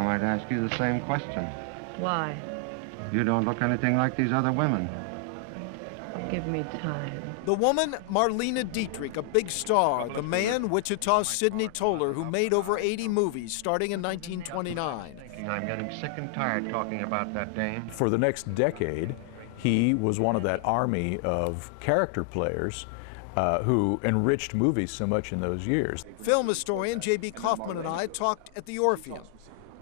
I might ask you the same question. Why? You don't look anything like these other women. Give me time. The woman, Marlene Dietrich, a big star. The man, Wichita's Sidney Toler, who made over 80 movies starting in 1929. I'm getting sick and tired talking about that dame. For the next decade, he was one of that army of character players who enriched movies so much in those years. Film historian J.B. Kaufman and I talked at the Orpheum.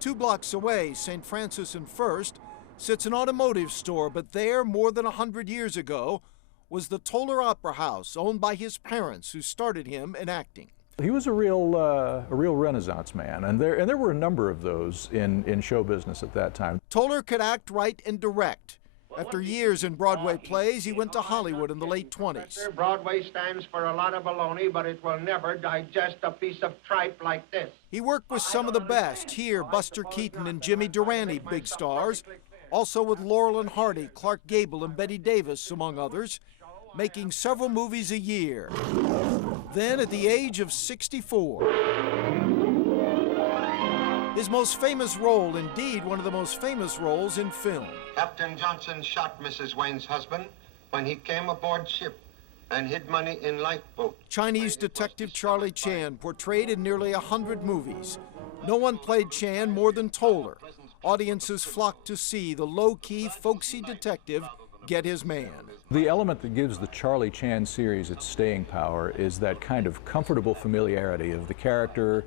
2 blocks away, St. Francis and First, sits an automotive store, but there, more than 100 years ago, was the Toler Opera House, owned by his parents, who started him in acting. He was a real Renaissance man, and there were a number of those in show business at that time. Toler could act, write, and direct. After years in Broadway plays, he went to Hollywood in the late 20s. Broadway stands for a lot of baloney, but it will never digest a piece of tripe like this. He worked with some of the best. Here, Buster Keaton and Jimmy Durante, big stars. Also with Laurel and Hardy, Clark Gable, and Bette Davis, among others, making several movies a year. Then, at the age of 64, his most famous role, indeed one of the most famous roles in film. Captain Johnson shot Mrs. Wayne's husband when he came aboard ship and hid money in lifeboat. Chinese detective Charlie Chan, portrayed in nearly 100 movies. No one played Chan more than Toler. Audiences flocked to see the low-key, folksy detective get his man. The element that gives the Charlie Chan series its staying power is that kind of comfortable familiarity of the character,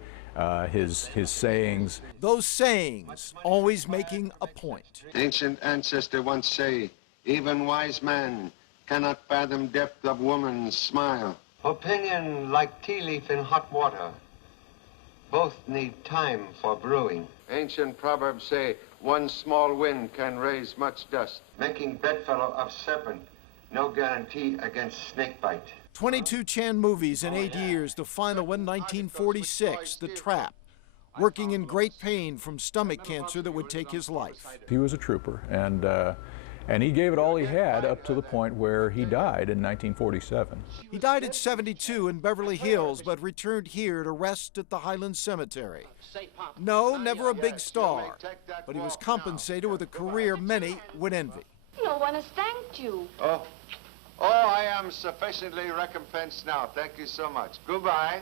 his sayings. Those sayings always making a point. Ancient ancestor once say, even wise man cannot fathom depth of woman's smile. Opinion like tea leaf in hot water. Both need time for brewing. Ancient proverbs say, one small wind can raise much dust. Making bedfellow of serpent, no guarantee against snakebite. 22 Chan movies in 8 years, the final one, 1946, The Trap. Working in great pain from stomach cancer that would take his life. He was a trooper, and he gave it all he had up to the point where he died in 1947. He died at 72 in Beverly Hills, but returned here to rest at the Highland Cemetery. No, never a big star, but he was compensated with a career many would envy. No one has thanked you. Oh, I am sufficiently recompensed now. Thank you so much. Goodbye.